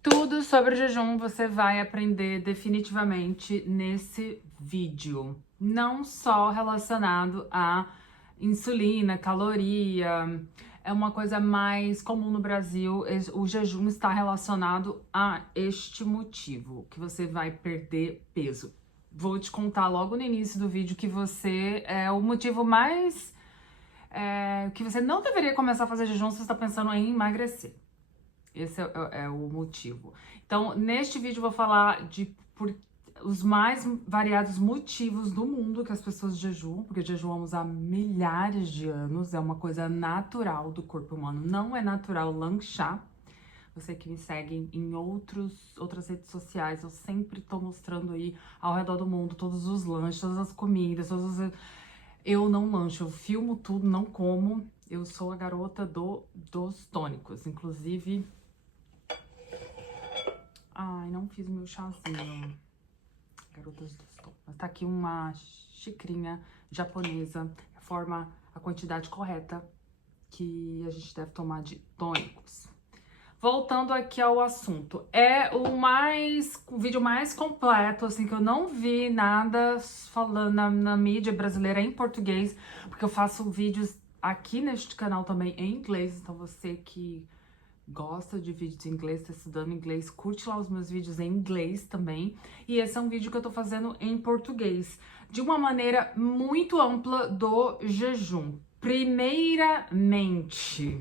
Tudo sobre o jejum você vai aprender definitivamente nesse vídeo. Não só relacionado a insulina, caloria, é uma coisa mais comum no Brasil. O jejum está relacionado a este motivo, que você vai perder peso. Vou te contar logo no início do vídeo que você é o motivo mais que você não deveria começar a fazer jejum se você está pensando em emagrecer. Esse é o motivo. Então, neste vídeo eu vou falar de os mais variados motivos do mundo que as pessoas jejuam, porque jejuamos há milhares de anos, é uma coisa natural do corpo humano, não é natural lanchar. Você que me segue em outras redes sociais, eu sempre tô mostrando aí ao redor do mundo todos os lanches, todas as comidas, Eu não lancho, eu filmo tudo, não como. Eu sou a garota dos tônicos, inclusive. Ai, não fiz meu chazinho. Garotas do Stone. Mas tá aqui uma xicrinha japonesa. Forma a quantidade correta que a gente deve tomar de tônicos. Voltando aqui ao assunto. É o vídeo mais completo, assim, que eu não vi nada falando na mídia brasileira em português, porque eu faço vídeos aqui neste canal também em inglês, então você que gosta de vídeos em inglês, tá estudando inglês, curte lá os meus vídeos em inglês também. E esse é um vídeo que eu tô fazendo em português, de uma maneira muito ampla do jejum. Primeiramente,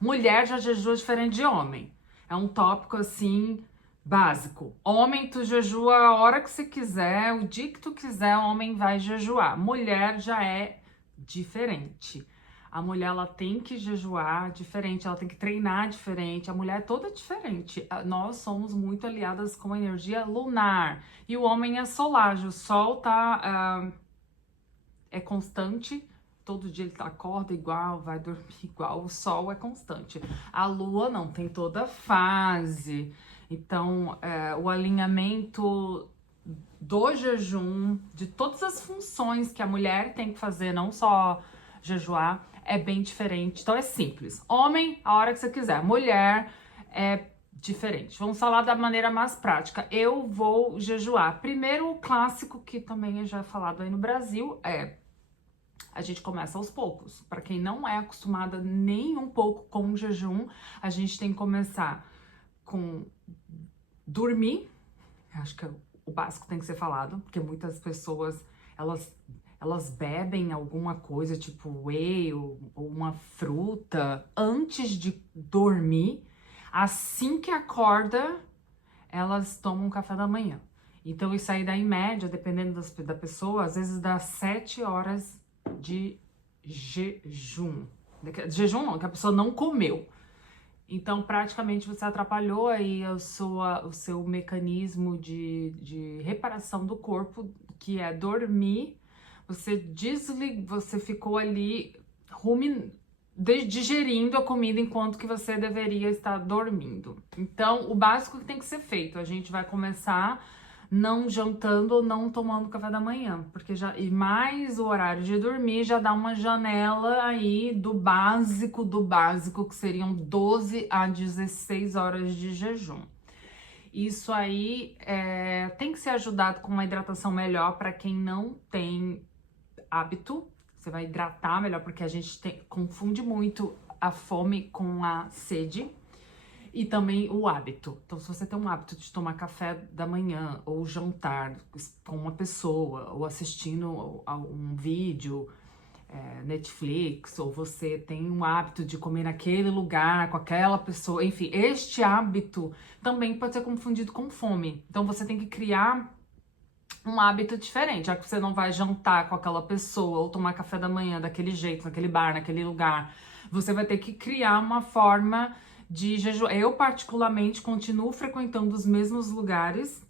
mulher já jejua diferente de homem. É um tópico assim básico. Homem, tu jejua a hora que você quiser, o dia que tu quiser, o homem vai jejuar. Mulher já é diferente. A mulher ela tem que jejuar diferente, ela tem que treinar diferente. A mulher é toda diferente. Nós somos muito aliadas com a energia lunar e o homem é solar. O sol é constante. Todo dia ele acorda igual, vai dormir igual. O sol é constante. A lua não, tem toda fase. Então, o alinhamento do jejum, de todas as funções que a mulher tem que fazer, não só jejuar, é bem diferente. Então é simples. Homem, a hora que você quiser. Mulher é diferente. Vamos falar da maneira mais prática. Eu vou jejuar. Primeiro, o clássico que também já é falado aí no Brasil a gente começa aos poucos. Para quem não é acostumada nem um pouco com o jejum, a gente tem que começar com dormir. Acho que o básico tem que ser falado, porque muitas pessoas elas bebem alguma coisa tipo whey ou uma fruta antes de dormir. Assim que acorda, elas tomam um café da manhã. Então isso aí dá em média, dependendo da pessoa, às vezes dá 7 horas de jejum. Jejum não, que a pessoa não comeu. Então, praticamente, você atrapalhou aí o seu mecanismo de reparação do corpo, que é dormir. Você ficou ali digerindo a comida enquanto que você deveria estar dormindo. Então, o básico que tem que ser feito, a gente vai começar não jantando ou não tomando café da manhã, porque e mais o horário de dormir já dá uma janela aí do básico, que seriam 12 a 16 horas de jejum. Isso aí tem que ser ajudado com uma hidratação melhor para quem não tem hábito. Você vai hidratar melhor, porque a gente confunde muito a fome com a sede. E também o hábito. Então, se você tem um hábito de tomar café da manhã, ou jantar com uma pessoa, ou assistindo a um vídeo, Netflix, ou você tem um hábito de comer naquele lugar, com aquela pessoa, enfim, este hábito também pode ser confundido com fome. Então, você tem que criar um hábito diferente, já que você não vai jantar com aquela pessoa, ou tomar café da manhã daquele jeito, naquele bar, naquele lugar. Você vai ter que criar uma forma de jejuar. Eu, particularmente, continuo frequentando os mesmos lugares,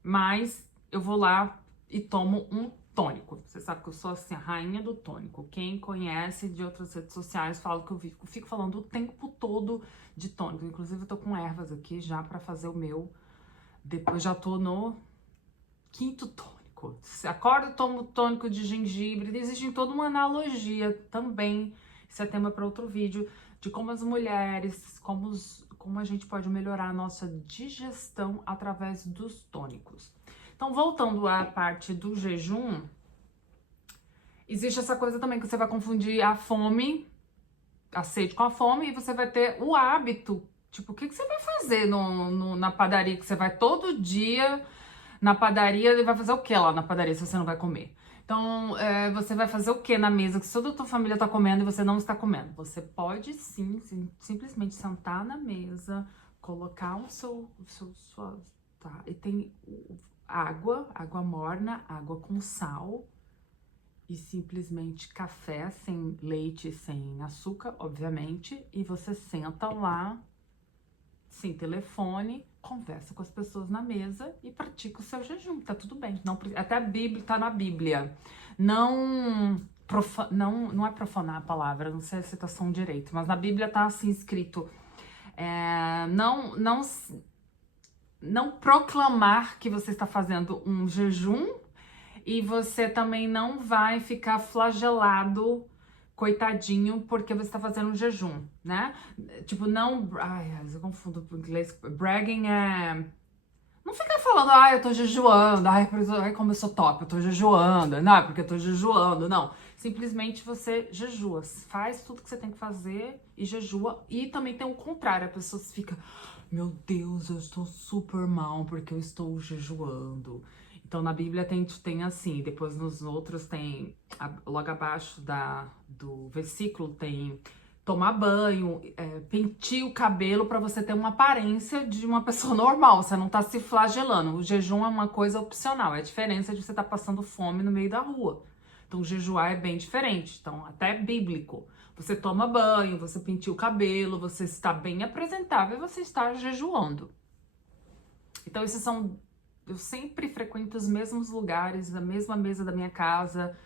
mas eu vou lá e tomo um tônico. Você sabe que eu sou assim, a rainha do tônico. Quem conhece de outras redes sociais fala que eu fico falando o tempo todo de tônico. Inclusive, eu tô com ervas aqui já pra fazer o meu. Depois já tô no quinto tônico. Você acorda, toma o tônico de gengibre. Existe toda uma analogia também. Isso é tema para outro vídeo, de como as mulheres, como a gente pode melhorar a nossa digestão através dos tônicos. Então, voltando à parte do jejum, existe essa coisa também que você vai confundir a fome, a sede com a fome, e você vai ter o hábito. Tipo, o que você vai fazer na padaria? Que você vai todo dia na padaria e vai fazer o que lá na padaria se você não vai comer? Então, você vai fazer o que na mesa que toda a tua família tá comendo e você não está comendo? Você pode sim, simplesmente sentar na mesa, colocar tá, e tem água morna, água com sal e simplesmente café sem leite, sem açúcar, obviamente, e você senta lá, sem telefone, conversa com as pessoas na mesa e pratica o seu jejum, tá tudo bem. Não, até a Bíblia, tá na Bíblia. Não é profanar a palavra, não sei a citação direito, mas na Bíblia tá assim escrito, não proclamar que você está fazendo um jejum, e você também não vai ficar flagelado, coitadinho, porque você tá fazendo um jejum, né? Tipo, não... Ai, eu confundo pro inglês. Bragging é... Não ficar falando, eu tô jejuando, como eu sou top, eu tô jejuando, não, é porque eu tô jejuando, não. Simplesmente você jejua, faz tudo que você tem que fazer e jejua. E também tem o contrário, a pessoa fica, meu Deus, eu estou super mal porque eu estou jejuando. Então, na Bíblia tem assim, depois nos outros tem, logo abaixo do versículo, tem tomar banho, pentear o cabelo para você ter uma aparência de uma pessoa normal, você não tá se flagelando. O jejum é uma coisa opcional, é a diferença de você estar passando fome no meio da rua. Então, jejuar é bem diferente, então até é bíblico. Você toma banho, você penteia o cabelo, você está bem apresentável e você está jejuando. Então, esses são... Eu sempre frequento os mesmos lugares, a mesma mesa da minha casa,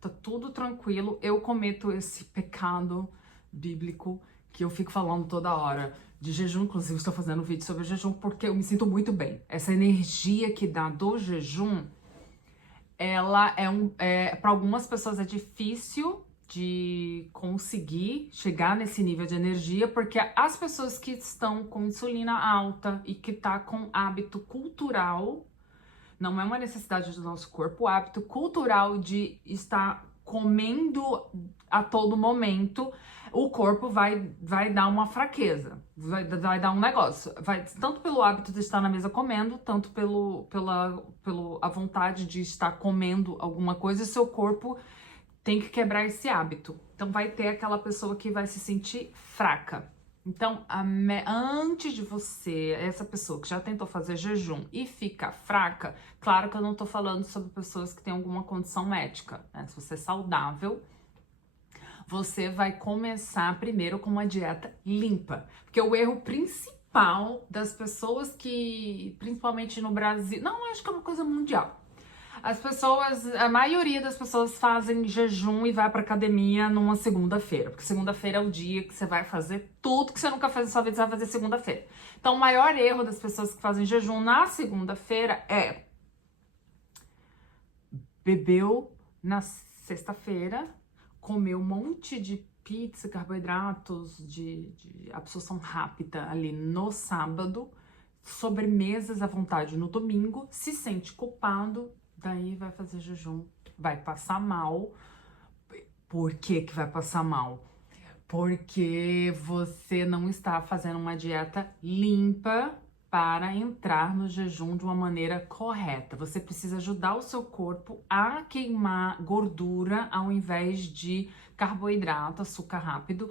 tá tudo tranquilo. Eu cometo esse pecado bíblico que eu fico falando toda hora de jejum. Inclusive, estou fazendo um vídeo sobre jejum porque eu me sinto muito bem. Essa energia que dá do jejum, ela para algumas pessoas é difícil de conseguir chegar nesse nível de energia, porque as pessoas que estão com insulina alta e que tá com hábito cultural, não é uma necessidade do nosso corpo, o hábito cultural de estar comendo a todo momento, o corpo vai dar uma fraqueza, vai dar um negócio, tanto pelo hábito de estar na mesa comendo, tanto pela vontade de estar comendo alguma coisa, o seu corpo tem que quebrar esse hábito. Então vai ter aquela pessoa que vai se sentir fraca. Então, antes de você, essa pessoa que já tentou fazer jejum e fica fraca, claro que eu não tô falando sobre pessoas que têm alguma condição médica, né? Se você é saudável, você vai começar primeiro com uma dieta limpa. Porque o erro principal das pessoas que, principalmente no Brasil, não, acho que é uma coisa mundial. A maioria das pessoas fazem jejum e vai pra academia numa segunda-feira, porque segunda-feira é o dia que você vai fazer tudo que você nunca fez na sua vida, você vai fazer segunda-feira. Então, o maior erro das pessoas que fazem jejum na segunda-feira é bebeu na sexta-feira, comeu um monte de pizza, carboidratos, de absorção rápida ali no sábado, sobremesas à vontade no domingo, se sente culpado, daí vai fazer jejum, vai passar mal. Por que que vai passar mal? Porque você não está fazendo uma dieta limpa para entrar no jejum de uma maneira correta. Você precisa ajudar o seu corpo a queimar gordura ao invés de carboidrato, açúcar rápido,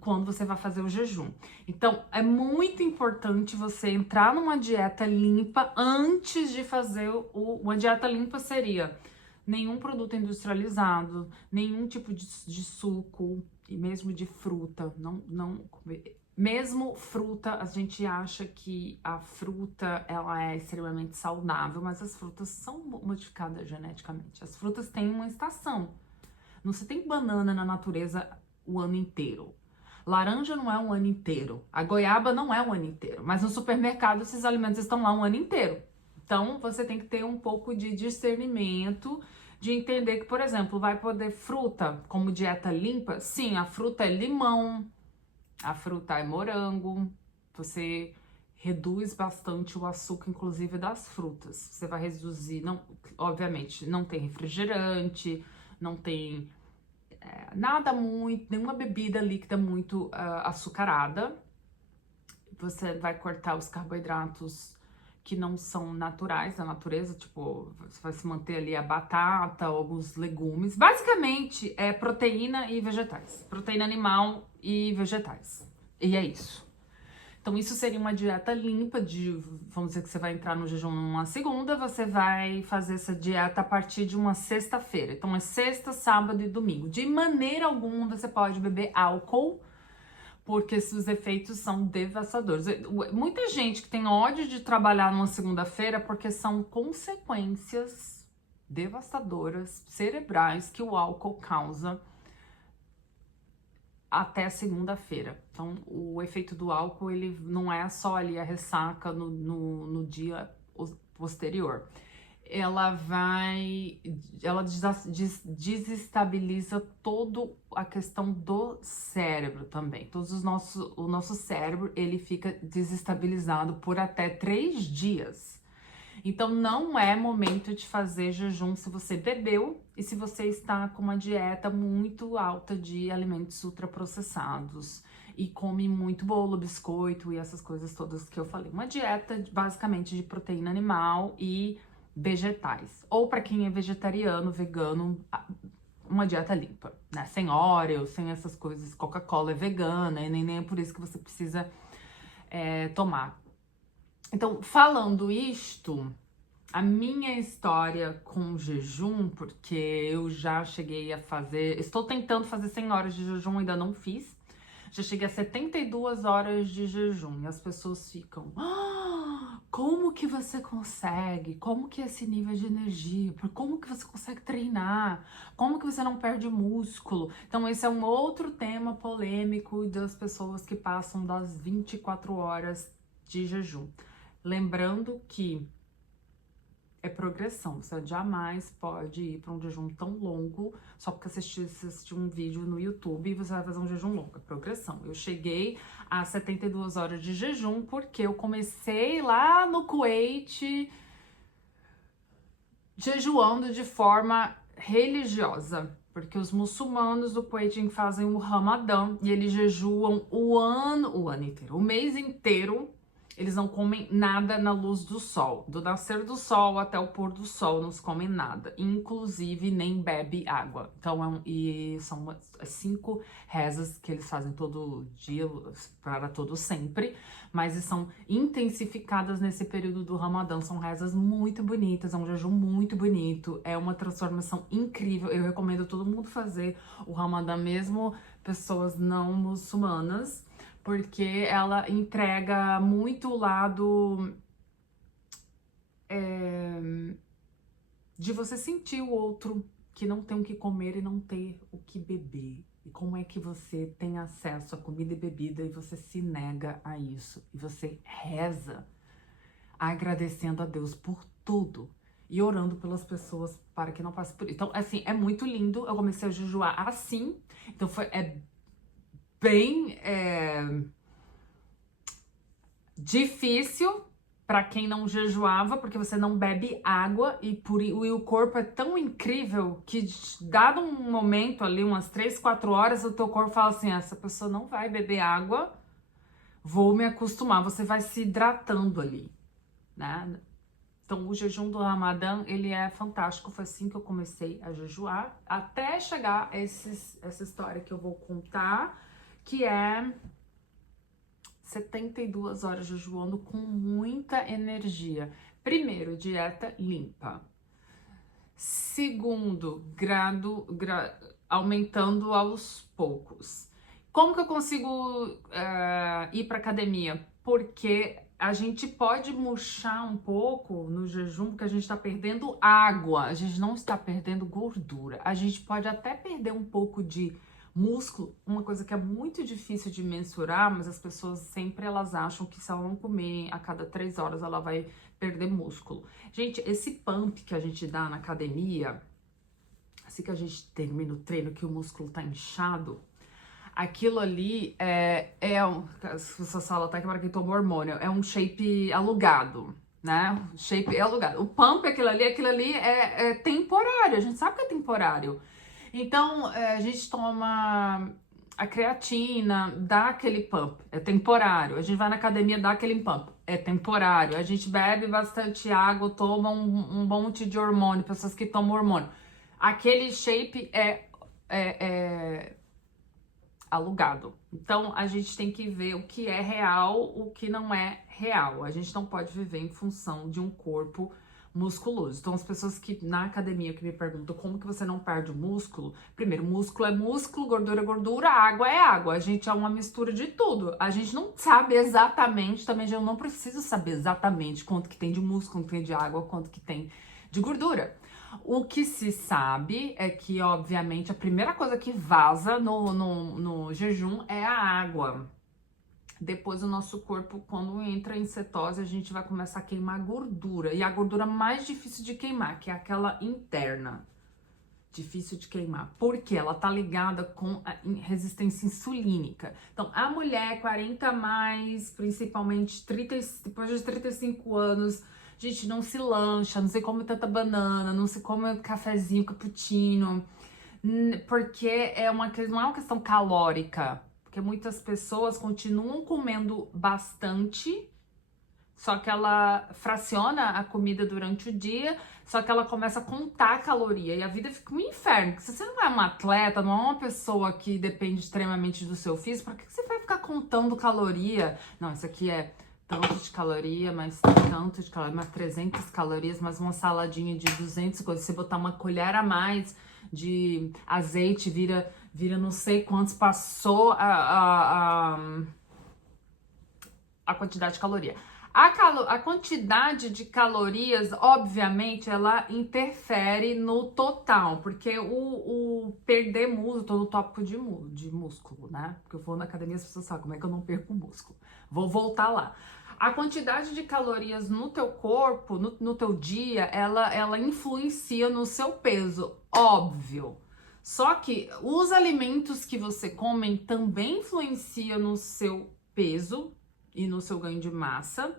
quando você vai fazer o jejum. Então, é muito importante você entrar numa dieta limpa antes de fazer uma dieta limpa seria nenhum produto industrializado, nenhum tipo de suco, e mesmo de fruta, mesmo fruta, a gente acha que a fruta, ela é extremamente saudável, mas as frutas são modificadas geneticamente. As frutas têm uma estação. Não se tem banana na natureza o ano inteiro. Laranja não é um ano inteiro. A goiaba não é um ano inteiro. Mas no supermercado esses alimentos estão lá um ano inteiro. Então você tem que ter um pouco de discernimento, de entender que, por exemplo, vai poder fruta como dieta limpa? Sim, a fruta é limão, a fruta é morango, você reduz bastante o açúcar, inclusive das frutas. Você vai reduzir, não, obviamente, não tem refrigerante, não tem nada muito, nenhuma bebida líquida muito açucarada. Você vai cortar os carboidratos que não são naturais da natureza, tipo, você vai se manter ali a batata, alguns legumes. Basicamente, é proteína e vegetais. Proteína animal e vegetais. E é isso. Então, isso seria uma dieta limpa vamos dizer que você vai entrar no jejum numa segunda, você vai fazer essa dieta a partir de uma sexta-feira. Então, é sexta, sábado e domingo. De maneira alguma, você pode beber álcool, porque os efeitos são devastadores. Muita gente que tem ódio de trabalhar numa segunda-feira porque são consequências devastadoras, cerebrais, que o álcool causa até segunda-feira. Então, o efeito do álcool, ele não é só ali a ressaca no dia posterior. Ela desestabiliza toda a questão do cérebro também. O nosso cérebro, ele fica desestabilizado por até 3 dias. Então, não é momento de fazer jejum se você bebeu e se você está com uma dieta muito alta de alimentos ultraprocessados e come muito bolo, biscoito e essas coisas todas que eu falei. Uma dieta basicamente de proteína animal e vegetais. Ou para quem é vegetariano, vegano, uma dieta limpa, né? Sem Oreo, sem essas coisas. Coca-Cola é vegana e nem é por isso que você precisa tomar. Então, falando isto, a minha história com jejum, porque eu já cheguei a fazer... Estou tentando fazer 100 horas de jejum, ainda não fiz. Já cheguei a 72 horas de jejum e as pessoas ficam... como que você consegue? Como que é esse nível de energia? Como que você consegue treinar? Como que você não perde músculo? Então, esse é um outro tema polêmico das pessoas que passam das 24 horas de jejum. Lembrando que é progressão, você jamais pode ir para um jejum tão longo só porque assistiu um vídeo no YouTube e você vai fazer um jejum longo, é progressão. Eu cheguei a 72 horas de jejum porque eu comecei lá no Kuwait jejuando de forma religiosa, porque os muçulmanos do Kuwait fazem o Ramadã e eles jejuam o ano inteiro, o mês inteiro. Eles não comem nada na luz do sol. Do nascer do sol até o pôr do sol, não se comem nada. Inclusive, nem bebe água. Então, são 5 rezas que eles fazem todo dia, para todo sempre. Mas são intensificadas nesse período do Ramadã. São rezas muito bonitas, é um jejum muito bonito. É uma transformação incrível. Eu recomendo todo mundo fazer o Ramadã, mesmo pessoas não muçulmanas, porque ela entrega muito o lado de você sentir o outro que não tem o que comer e não ter o que beber. E como é que você tem acesso a comida e bebida e você se nega a isso? E você reza agradecendo a Deus por tudo e orando pelas pessoas para que não passe por isso. Então, assim, é muito lindo. Eu comecei a jejuar assim. Então, é bem... difícil para quem não jejuava, porque você não bebe água e o corpo é tão incrível que dado um momento ali, umas 3, 4 horas, o teu corpo fala assim, essa pessoa não vai beber água, vou me acostumar, você vai se hidratando ali, né? Então, o jejum do Ramadã, ele é fantástico, foi assim que eu comecei a jejuar, até chegar a essa história que eu vou contar, que é 72 horas jejuando com muita energia. Primeiro, dieta limpa. Segundo, aumentando aos poucos. Como que eu consigo ir para academia? Porque a gente pode murchar um pouco no jejum, porque a gente está perdendo água, a gente não está perdendo gordura. A gente pode até perder um pouco de músculo, uma coisa que é muito difícil de mensurar, mas as pessoas sempre elas acham que se ela não comer a cada 3 horas ela vai perder músculo. Gente, esse pump que a gente dá na academia, assim que a gente termina o treino, que o músculo tá inchado, aquilo ali as pessoas falam até que para quem toma hormônio, é um shape alugado, né? Shape é alugado. O pump, aquilo ali é temporário, a gente sabe que é temporário. Então, a gente toma a creatina, dá aquele pump, é temporário. A gente vai na academia, dá aquele pump, é temporário. A gente bebe bastante água, toma um monte de hormônio, pessoas que tomam hormônio. Aquele shape é alugado. Então, a gente tem que ver o que é real, o que não é real. A gente não pode viver em função de um corpo musculoso. Então, as pessoas que na academia que me perguntam como que você não perde o músculo, primeiro, músculo é músculo, gordura é gordura, água é água. A gente é uma mistura de tudo. A gente não sabe exatamente, também eu não preciso saber exatamente quanto que tem de músculo, quanto que tem de água, quanto que tem de gordura. O que se sabe é que, obviamente, a primeira coisa que vaza no jejum é a água. Depois o nosso corpo, quando entra em cetose, a gente vai começar a queimar gordura. E a gordura mais difícil de queimar, que é aquela interna. Difícil de queimar. Porque ela tá ligada com a resistência insulínica. Então, a mulher 40 a mais, principalmente depois de 35 anos, gente, não se lancha, não se come tanta banana, não se come cafezinho, cappuccino. Porque não é uma questão calórica. Porque muitas pessoas continuam comendo bastante, só que ela fraciona a comida durante o dia, só que ela começa a contar a caloria e a vida fica um inferno. Porque se você não é uma atleta, não é uma pessoa que depende extremamente do seu físico, por que você vai ficar contando caloria? Não, isso aqui é tanto de caloria, mais tanto de caloria, mais 300 calorias, mais uma saladinha de 200 coisas. Se você botar uma colher a mais de azeite, vira não sei quantos, passou a quantidade de caloria. A quantidade de calorias, obviamente, ela interfere no total, porque o perder músculo, todo tópico de músculo, né? Porque eu vou na academia, as pessoas sabem como é que eu não perco músculo. Vou voltar lá. A quantidade de calorias no teu corpo, no teu dia, ela influencia no seu peso, óbvio. Só que os alimentos que você come também influenciam no seu peso e no seu ganho de massa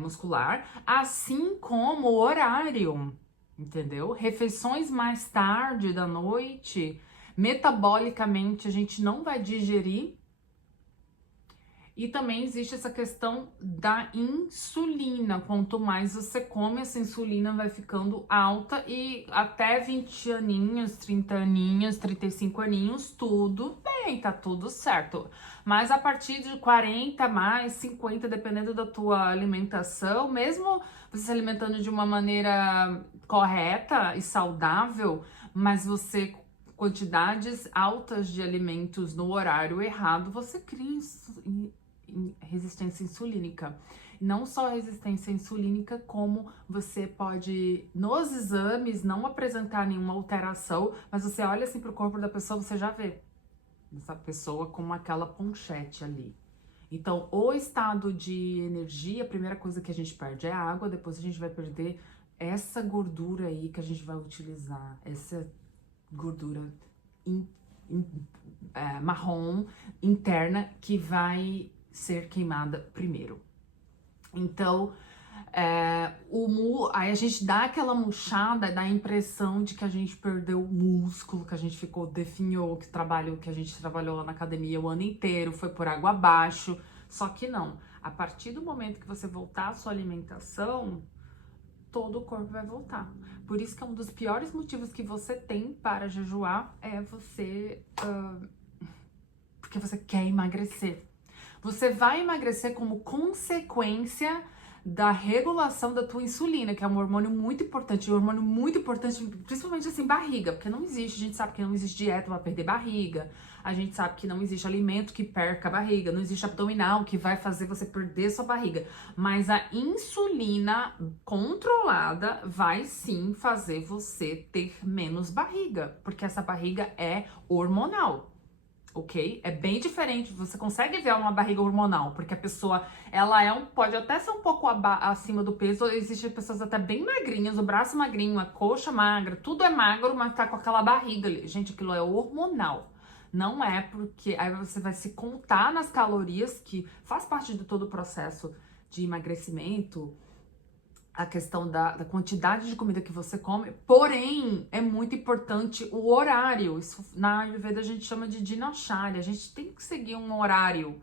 muscular, assim como o horário, entendeu? Refeições mais tarde da noite, metabolicamente a gente não vai digerir. E também existe essa questão da insulina. Quanto mais você come, essa insulina vai ficando alta e até 20 aninhos, 30 aninhos, 35 aninhos, tudo bem, tá tudo certo. Mas a partir de 40 mais, 50, dependendo da tua alimentação, mesmo você se alimentando de uma maneira correta e saudável, mas você quantidades altas de alimentos no horário errado, você cria resistência insulínica. Não só resistência insulínica, como você pode, nos exames, não apresentar nenhuma alteração, mas você olha assim pro corpo da pessoa, você já vê essa pessoa com aquela ponchete ali. Então, o estado de energia, a primeira coisa que a gente perde é a água, depois a gente vai perder essa gordura aí que a gente vai utilizar, essa gordura marrom interna que vai ser queimada primeiro. Então, aí a gente dá aquela murchada, dá a impressão de que a gente perdeu o músculo, que a gente definhou, que a gente trabalhou lá na academia o ano inteiro, foi por água abaixo. Só que não. A partir do momento que você voltar à sua alimentação, todo o corpo vai voltar. Por isso que é um dos piores motivos que você tem para jejuar é porque você quer emagrecer. Você vai emagrecer como consequência da regulação da tua insulina, que é um hormônio muito importante, principalmente assim, barriga, porque não existe, a gente sabe que não existe dieta para perder barriga, a gente sabe que não existe alimento que perca a barriga, não existe abdominal que vai fazer você perder sua barriga, mas a insulina controlada vai sim fazer você ter menos barriga, porque essa barriga é hormonal. Ok? É bem diferente, você consegue ver uma barriga hormonal, porque a pessoa, pode até ser um pouco acima do peso, existem pessoas até bem magrinhas, o braço magrinho, a coxa magra, tudo é magro, mas tá com aquela barriga ali. Gente, aquilo é hormonal, Não é porque aí você vai se contar nas calorias, que faz parte de todo o processo de emagrecimento, a questão da quantidade de comida que você come, porém, é muito importante o horário. Isso na Ayurveda a gente chama de dinacharya, a gente tem que seguir um horário.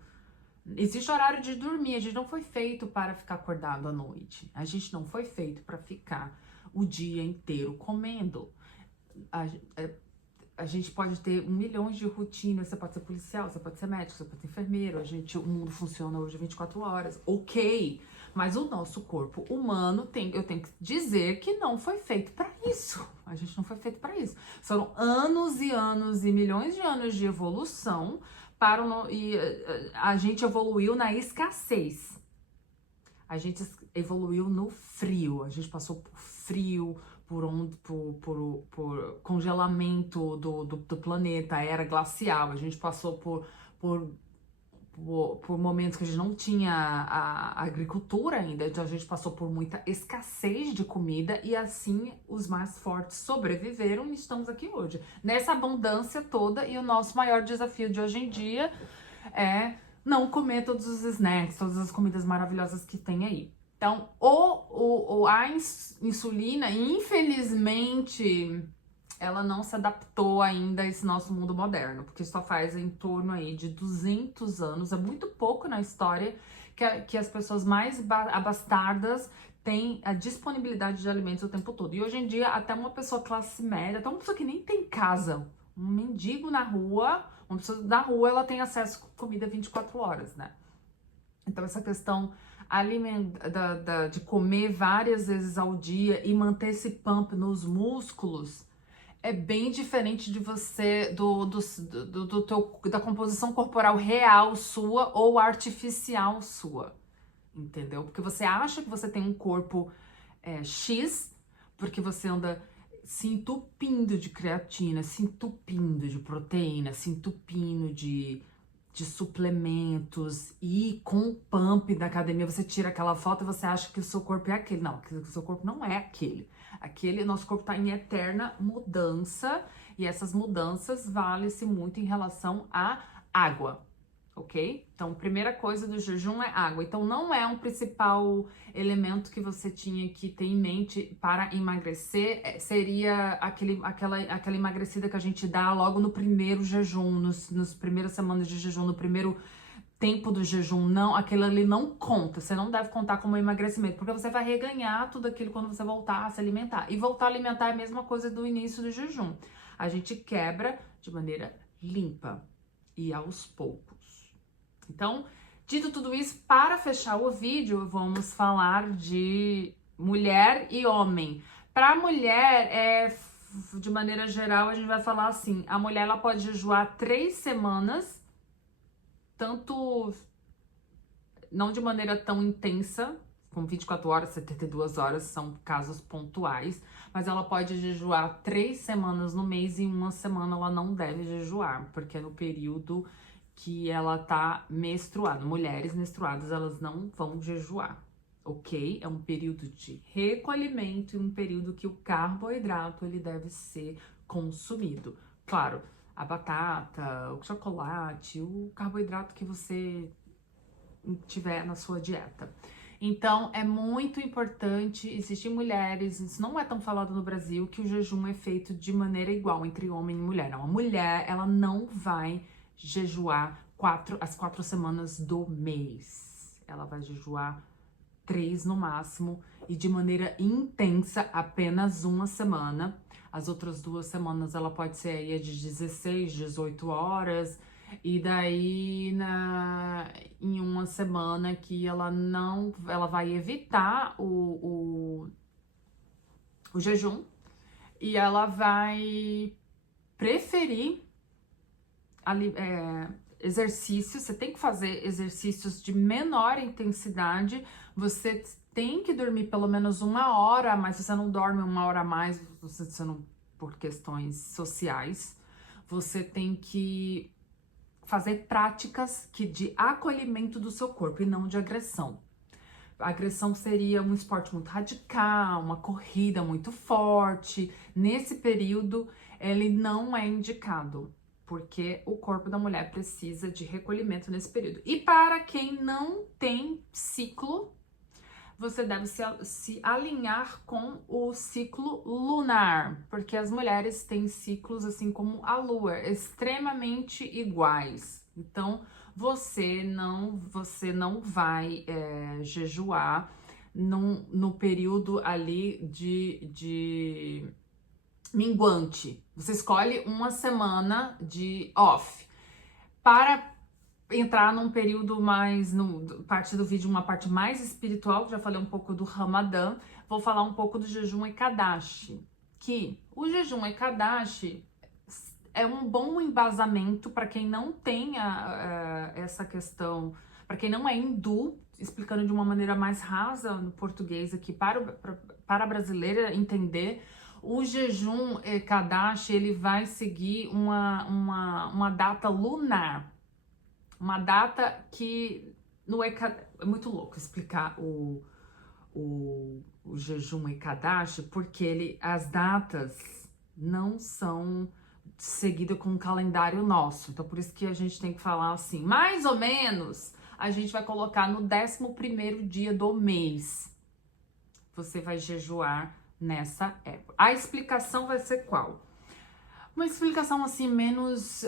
Existe horário de dormir, a gente não foi feito para ficar acordado à noite. A gente não foi feito para ficar o dia inteiro comendo. A gente pode ter 1 milhão de rotinas, você pode ser policial, você pode ser médico, você pode ser enfermeiro, o mundo funciona hoje 24 horas, ok. Mas o nosso corpo humano eu tenho que dizer que não foi feito para isso. A gente não foi feito para isso. Foram anos e anos e milhões de anos de evolução e a gente evoluiu na escassez. A gente evoluiu no frio. A gente passou por frio, por congelamento do planeta, era glacial. A gente passou por momentos que a gente não tinha a agricultura ainda, então a gente passou por muita escassez de comida e assim os mais fortes sobreviveram e estamos aqui hoje. Nessa abundância toda, e o nosso maior desafio de hoje em dia é não comer todos os snacks, todas as comidas maravilhosas que tem aí. Então, a insulina, infelizmente, ela não se adaptou ainda a esse nosso mundo moderno, porque só faz em torno aí de 200 anos, é muito pouco na história que as pessoas mais abastadas têm a disponibilidade de alimentos o tempo todo. E hoje em dia, até uma pessoa classe média, até uma pessoa que nem tem casa, um mendigo na rua, uma pessoa da rua, ela tem acesso a comida 24 horas, né? Então, essa questão de comer várias vezes ao dia e manter esse pump nos músculos é bem diferente de você, da composição corporal real sua ou artificial sua, entendeu? Porque você acha que você tem um corpo X, porque você anda se entupindo de creatina, se entupindo de proteína, se entupindo de suplementos e com o pump da academia você tira aquela foto e você acha que o seu corpo é aquele. Não, que o seu corpo não é aquele. Nosso corpo está em eterna mudança e essas mudanças valem-se muito em relação à água, ok? Então, primeira coisa do jejum é água. Então, não é um principal elemento que você tinha que ter em mente para emagrecer, seria aquela emagrecida que a gente dá logo no primeiro jejum, nos primeiras semanas de jejum, no primeiro tempo do jejum. Não, aquilo ali não conta, você não deve contar como emagrecimento, porque você vai reganhar tudo aquilo quando você voltar a se alimentar. E voltar a alimentar é a mesma coisa do início do jejum. A gente quebra de maneira limpa e aos poucos. Então, dito tudo isso, para fechar o vídeo, vamos falar de mulher e homem. Para mulher, de maneira geral, a gente vai falar assim, a mulher ela pode jejuar 3 semanas, tanto não de maneira tão intensa, como 24 horas, 72 horas, são casos pontuais, mas ela pode jejuar 3 semanas no mês e 1 semana ela não deve jejuar, porque é no período que ela tá menstruada. Mulheres menstruadas, elas não vão jejuar, ok? É um período de recolhimento e um período que o carboidrato, ele deve ser consumido. Claro, a batata, o chocolate, o carboidrato que você tiver na sua dieta. Então, é muito importante, existem mulheres, isso não é tão falado no Brasil, que o jejum é feito de maneira igual entre homem e mulher. Não, a mulher, ela não vai jejuar as 4 semanas do mês. Ela vai jejuar 3 no máximo e de maneira intensa apenas 1 semana. As outras 2 semanas ela pode ser aí de 16, 18 horas. E daí em 1 semana que ela vai evitar o jejum e ela vai preferir exercícios. Você tem que fazer exercícios de menor intensidade, você tem que dormir pelo menos 1 hora, mas se você não dorme 1 hora a mais, você não, por questões sociais, você tem que fazer práticas de acolhimento do seu corpo e não de agressão. A agressão seria um esporte muito radical, uma corrida muito forte. Nesse período, ele não é indicado. porque o corpo da mulher precisa de recolhimento nesse período. E para quem não tem ciclo, você deve se alinhar com o ciclo lunar, porque as mulheres têm ciclos, assim como a lua, extremamente iguais. Então, você não vai jejuar no período ali de minguante. Você escolhe uma semana de off para entrar num período mais, no parte do vídeo, uma parte mais espiritual. Já falei um pouco do Ramadã, vou falar um pouco do jejum Ekadashi, que o jejum Ekadashi é um bom embasamento para quem não tem essa questão, para quem não é hindu, explicando de uma maneira mais rasa no português aqui para a brasileira entender. O jejum Ekadashi, ele vai seguir uma data lunar, uma data que no é muito louco explicar o jejum Ekadashi, porque as datas não são seguidas com o calendário nosso. Então, por isso que a gente tem que falar assim, mais ou menos, a gente vai colocar no 11º dia do mês. Você vai jejuar nessa época. A explicação vai ser qual? Uma explicação assim menos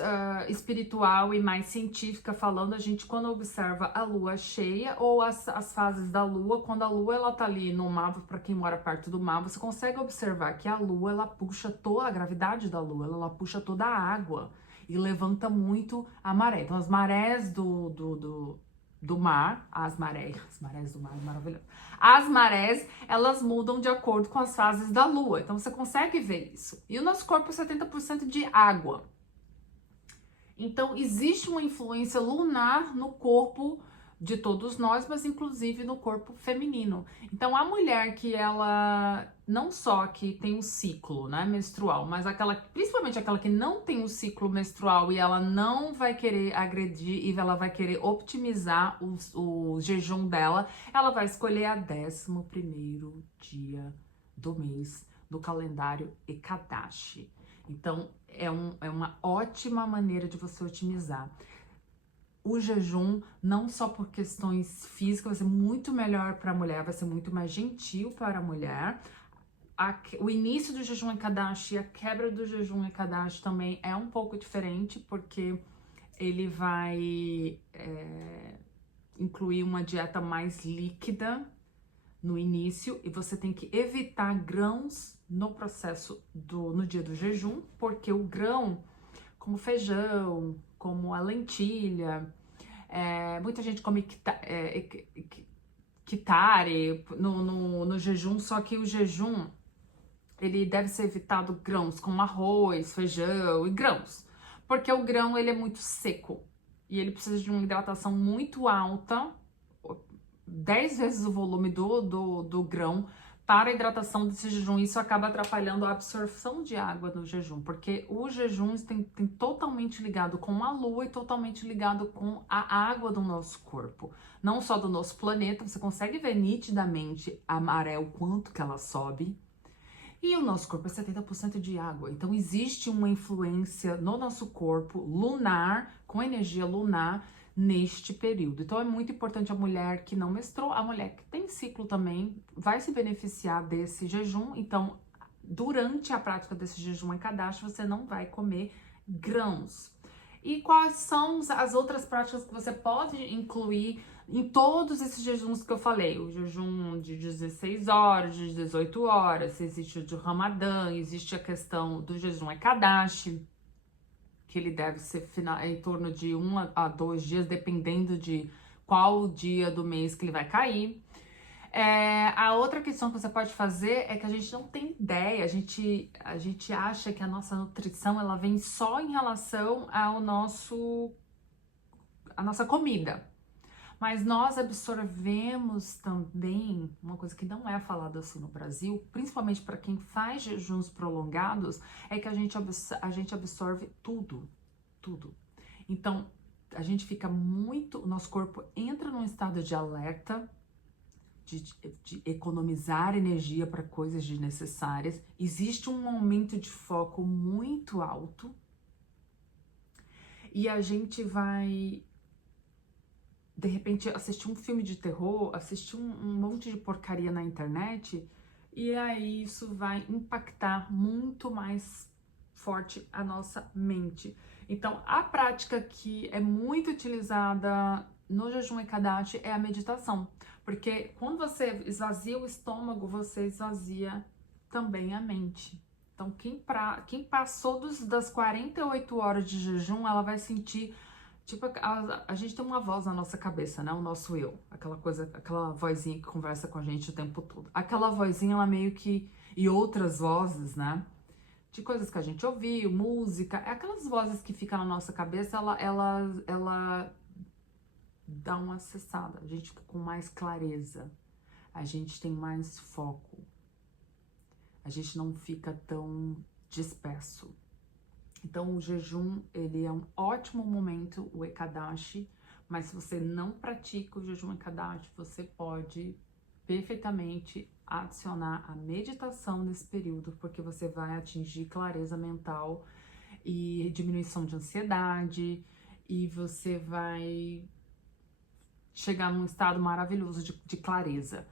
espiritual e mais científica, falando, a gente quando observa a lua cheia ou as fases da lua, quando a lua ela tá ali no mar, para quem mora perto do mar, você consegue observar que a lua ela puxa toda a gravidade da lua, ela puxa toda a água e levanta muito a maré. Então as marés do mar, as marés do mar, maravilhoso. As marés, elas mudam de acordo com as fases da lua. Então você consegue ver isso. E o nosso corpo é 70% de água. Então existe uma influência lunar no corpo de todos nós, mas inclusive no corpo feminino. Então a mulher que ela não só que tem um ciclo, né, menstrual, mas principalmente aquela que não tem um ciclo menstrual e ela não vai querer agredir e ela vai querer optimizar o jejum dela, ela vai escolher a 11º dia do mês do calendário Ekadashi. Então é uma ótima maneira de você otimizar. O jejum, não só por questões físicas, vai ser muito melhor para a mulher, vai ser muito mais gentil para a mulher. O início do jejum Ekadashi e a quebra do jejum Ekadashi também é um pouco diferente, porque ele vai incluir uma dieta mais líquida no início e você tem que evitar grãos no processo no dia do jejum, porque o grão, como feijão, como a lentilha, muita gente come kitare no jejum, só que o jejum ele deve ser evitado grãos como arroz, feijão e grãos, porque o grão ele é muito seco e ele precisa de uma hidratação muito alta, 10 vezes o volume do grão para a hidratação desse jejum. Isso acaba atrapalhando a absorção de água no jejum, porque o jejum tem totalmente ligado com a lua e totalmente ligado com a água do nosso corpo. Não só do nosso planeta, você consegue ver nitidamente a maré, o quanto que ela sobe. E o nosso corpo é 70% de água, então existe uma influência no nosso corpo lunar, com energia lunar, neste período. Então é muito importante a mulher que não menstruou, a mulher que tem ciclo também vai se beneficiar desse jejum. Então, durante a prática desse jejum Ekadashi, você não vai comer grãos. E quais são as outras práticas que você pode incluir em todos esses jejuns que eu falei? O jejum de 16 horas, de 18 horas, existe o de Ramadã, existe a questão do jejum Ekadashi, que ele deve ser em torno de 1 a 2 dias, dependendo de qual dia do mês que ele vai cair. A outra questão que você pode fazer é que a gente não tem ideia, a gente acha que a nossa nutrição ela vem só em relação à nossa comida. Mas nós absorvemos também uma coisa que não é falada assim no Brasil, principalmente para quem faz jejuns prolongados, é que a gente absorve tudo. Então, a gente fica o nosso corpo entra num estado de alerta, de economizar energia para coisas desnecessárias. Existe um aumento de foco muito alto. e a gente vai, de repente, assistir um filme de terror, assistir um monte de porcaria na internet, e aí isso vai impactar muito mais forte a nossa mente. Então, a prática que é muito utilizada no jejum Ekadashi é a meditação, porque quando você esvazia o estômago, você esvazia também a mente. Então, quem passou das 48 horas de jejum, ela vai sentir, tipo, a gente tem uma voz na nossa cabeça, né? O nosso eu, aquela coisa, aquela vozinha que conversa com a gente o tempo todo. Aquela vozinha, ela meio que, e outras vozes, né? De coisas que a gente ouviu, música, é aquelas vozes que ficam na nossa cabeça, ela dá uma acessada, a gente fica com mais clareza, a gente tem mais foco, a gente não fica tão disperso. Então, o jejum, ele é um ótimo momento, o Ekadashi, mas se você não pratica o jejum Ekadashi, você pode perfeitamente adicionar a meditação nesse período, porque você vai atingir clareza mental e diminuição de ansiedade, e você vai chegar num estado maravilhoso de clareza.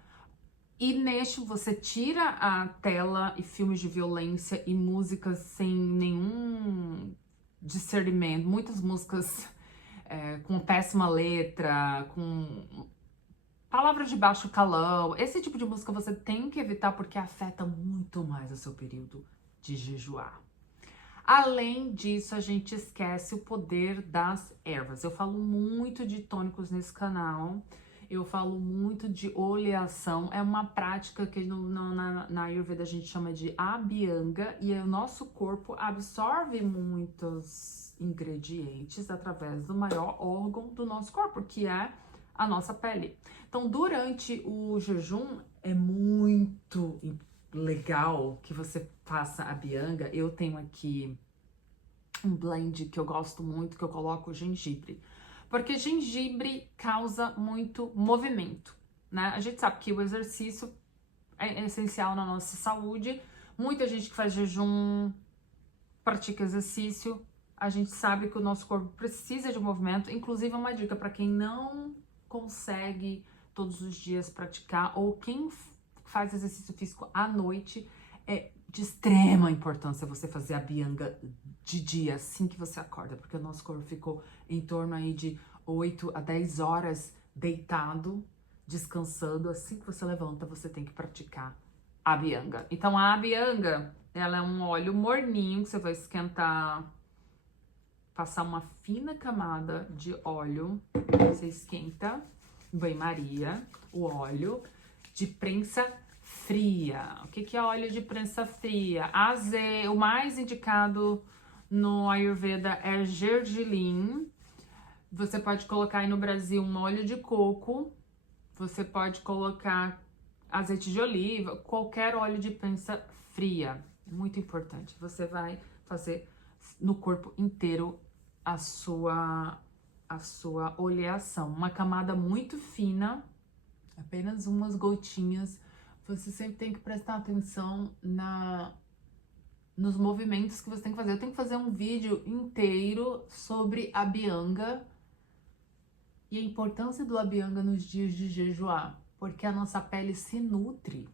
E neste você tira a tela e filmes de violência e músicas sem nenhum discernimento, muitas músicas com péssima letra, com palavras de baixo calão. Esse tipo de música você tem que evitar porque afeta muito mais o seu período de jejuar. Além disso, a gente esquece o poder das ervas. Eu falo muito de tônicos nesse canal. Eu falo muito de oleação, é uma prática que na Ayurveda a gente chama de abhyanga, e o nosso corpo absorve muitos ingredientes através do maior órgão do nosso corpo, que é a nossa pele. Então, durante o jejum, é muito legal que você faça abhyanga. Eu tenho aqui um blend que eu gosto muito, que eu coloco gengibre. Porque gengibre causa muito movimento, né? A gente sabe que o exercício é essencial na nossa saúde. Muita gente que faz jejum pratica exercício. A gente sabe que o nosso corpo precisa de movimento. Inclusive, uma dica para quem não consegue todos os dias praticar, ou quem faz exercício físico à noite, é de extrema importância você fazer a abhyanga de dia, assim que você acorda, porque o nosso corpo ficou em torno aí de 8 a 10 horas deitado, descansando. Assim que você levanta, você tem que praticar a abhyanga. Então, a abhyanga, ela é um óleo morninho que você vai esquentar, passar uma fina camada de óleo, você esquenta, banho-maria, o óleo de prensa fria. O que é óleo de prensa fria? O mais indicado no Ayurveda é gergelim. Você pode colocar aí no Brasil um óleo de coco. Você pode colocar azeite de oliva, qualquer óleo de prensa fria. Muito importante. Você vai fazer no corpo inteiro a sua oleação. Uma camada muito fina, apenas umas gotinhas. Você sempre tem que prestar atenção nos movimentos que você tem que fazer. Eu tenho que fazer um vídeo inteiro sobre a abhyanga e a importância do abhyanga nos dias de jejuar, porque a nossa pele se nutre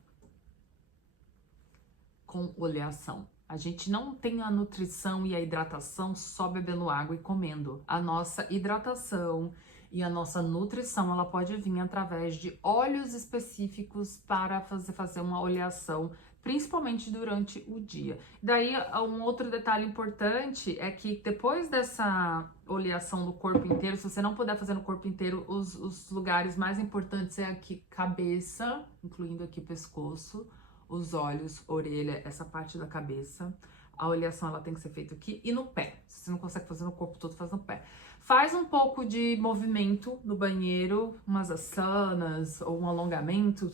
com oleação. A gente não tem a nutrição e a hidratação só bebendo água e comendo. A nossa hidratação e a nossa nutrição, ela pode vir através de óleos específicos para fazer uma oleação, principalmente durante o dia. Daí, um outro detalhe importante é que depois dessa oleação no corpo inteiro, se você não puder fazer no corpo inteiro, os lugares mais importantes é aqui, cabeça, incluindo aqui pescoço, os olhos, orelha, essa parte da cabeça. A oleação, ela tem que ser feita aqui e no pé. Se você não consegue fazer no corpo todo, faz no pé. Faz um pouco de movimento no banheiro, umas asanas ou um alongamento,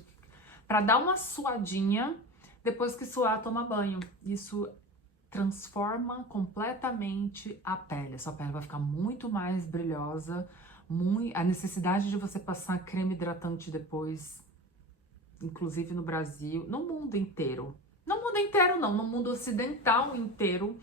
para dar uma suadinha. Depois que suar, toma banho. Isso transforma completamente a pele. A sua pele vai ficar muito mais brilhosa. A necessidade de você passar creme hidratante depois, inclusive no Brasil, no mundo inteiro. No mundo inteiro não, no mundo ocidental inteiro,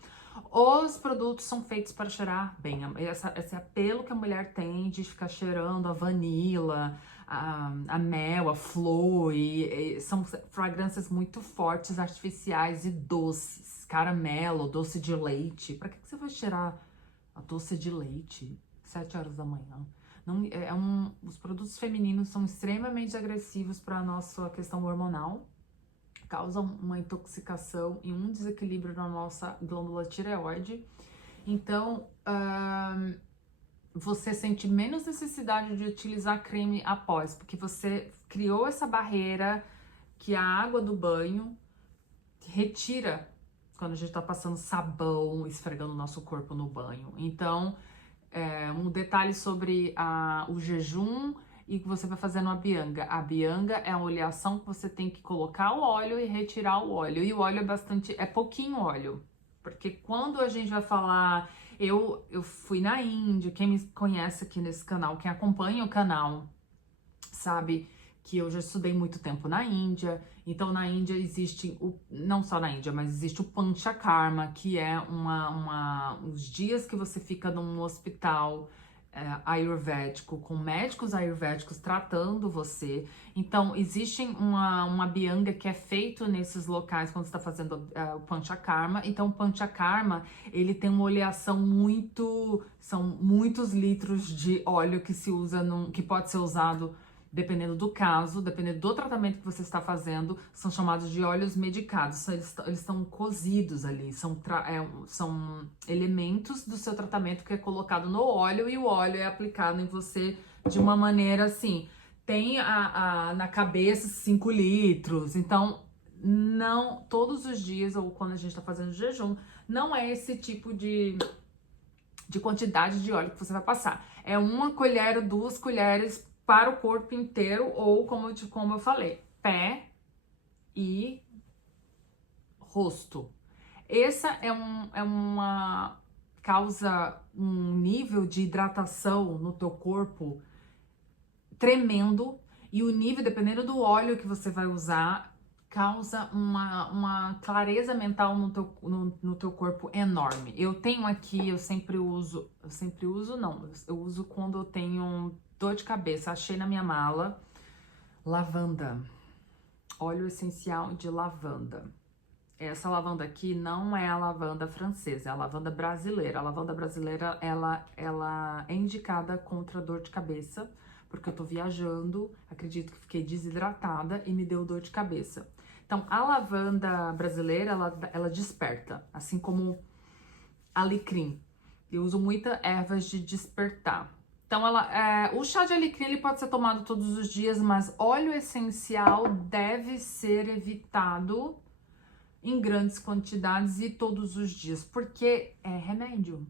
Os produtos são feitos para cheirar bem. Esse apelo que a mulher tem de ficar cheirando a vanila, a mel, a flor, e são fragrâncias muito fortes, artificiais e doces. Caramelo, doce de leite. Para que você vai cheirar a doce de leite 7 horas da manhã? Não, os produtos femininos são extremamente agressivos para a nossa questão hormonal. Causam uma intoxicação e um desequilíbrio na nossa glândula tireoide. Então, você sente menos necessidade de utilizar creme após, porque você criou essa barreira que a água do banho retira quando a gente tá passando sabão, esfregando o nosso corpo no banho. Então, um detalhe sobre o jejum e que você vai fazendo a bianga. A bianga é a oleação que você tem que colocar o óleo e retirar o óleo. E o óleo é pouquinho óleo. Porque quando a gente vai falar... Eu fui na Índia, quem me conhece aqui nesse canal, quem acompanha o canal, sabe que eu já estudei muito tempo na Índia. Então, na Índia existe, não só na Índia, mas existe o Panchakarma, que é uns dias que você fica num hospital ayurvédico, com médicos ayurvédicos tratando você. Então, existe uma bianga que é feito nesses locais quando você está fazendo o Panchakarma. Então, o Panchakarma, ele tem uma oleação são muitos litros de óleo que se usa, que pode ser usado dependendo do caso, dependendo do tratamento que você está fazendo, são chamados de óleos medicados. Eles estão cozidos ali, são elementos do seu tratamento que é colocado no óleo e o óleo é aplicado em você de uma maneira assim. Tem na cabeça 5 litros, então não todos os dias ou quando a gente está fazendo jejum, não é esse tipo de quantidade de óleo que você vai passar. É 1 colher ou 2 colheres para o corpo inteiro, ou como eu falei, pé e rosto. Essa uma causa um nível de hidratação no teu corpo tremendo, e o nível, dependendo do óleo que você vai usar, causa uma clareza mental no teu corpo enorme. Eu tenho aqui, eu uso quando eu tenho dor de cabeça. Achei na minha mala lavanda, óleo essencial de lavanda. Essa lavanda aqui não é a lavanda francesa, é a lavanda brasileira. A lavanda brasileira, ela é indicada contra dor de cabeça, porque eu tô viajando, acredito que fiquei desidratada e me deu dor de cabeça. Então, a lavanda brasileira, ela desperta, assim como alecrim. Eu uso muita ervas de despertar. Então, o chá de alecrim ele pode ser tomado todos os dias, mas óleo essencial deve ser evitado em grandes quantidades e todos os dias, porque é remédio.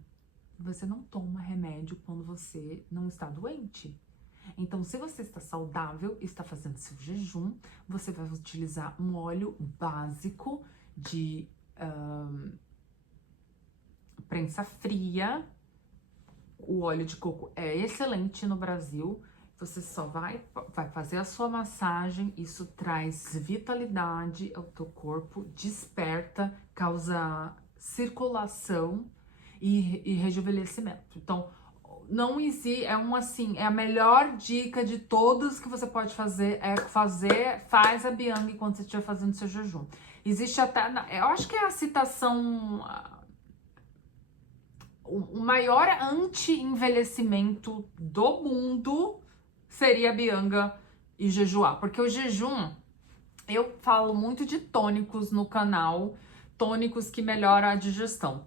Você não toma remédio quando você não está doente. Então, se você está saudável, está fazendo seu jejum, você vai utilizar um óleo básico de prensa fria. O óleo de coco é excelente no Brasil. Você só vai fazer a sua massagem, isso traz vitalidade ao teu corpo, desperta, causa circulação e rejuvenescimento. Então, não existe, é a melhor dica de todas que você pode fazer, faz a bianga enquanto você estiver fazendo seu jejum. Existe até, eu acho que é a citação, o maior anti-envelhecimento do mundo seria a bianga e jejuar, porque o jejum, eu falo muito de tônicos no canal, tônicos que melhoram a digestão,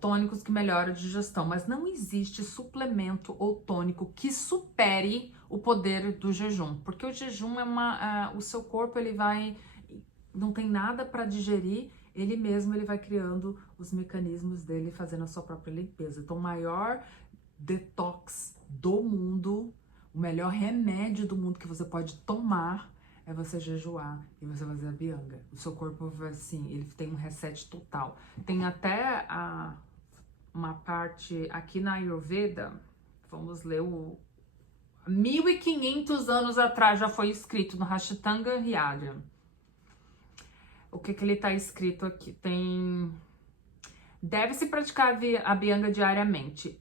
mas não existe suplemento ou tônico que supere o poder do jejum, porque o jejum o seu corpo não tem nada para digerir, ele vai criando os mecanismos dele, fazendo a sua própria limpeza. Então, o maior detox do mundo, o melhor remédio do mundo que você pode tomar é você jejuar e você fazer a bianga. O seu corpo vai assim, ele tem um reset total. Tem até uma parte aqui na Ayurveda, vamos ler 1500 anos atrás já foi escrito no Ashtanga Hridaya. O que ele tá escrito aqui? Tem Deve-se praticar a Abhyanga diariamente.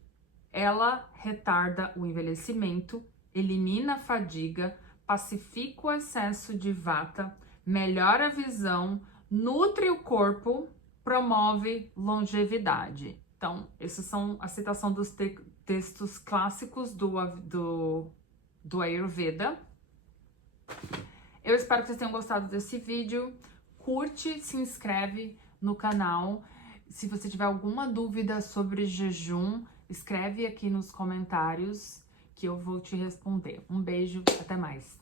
Ela retarda o envelhecimento, elimina a fadiga, pacifica o excesso de vata, melhora a visão, nutre o corpo, promove longevidade. Então, essas são a citação dos textos clássicos do Ayurveda. Eu espero que vocês tenham gostado desse vídeo. Curte, se inscreve no canal. Se você tiver alguma dúvida sobre jejum, escreve aqui nos comentários que eu vou te responder. Um beijo, até mais.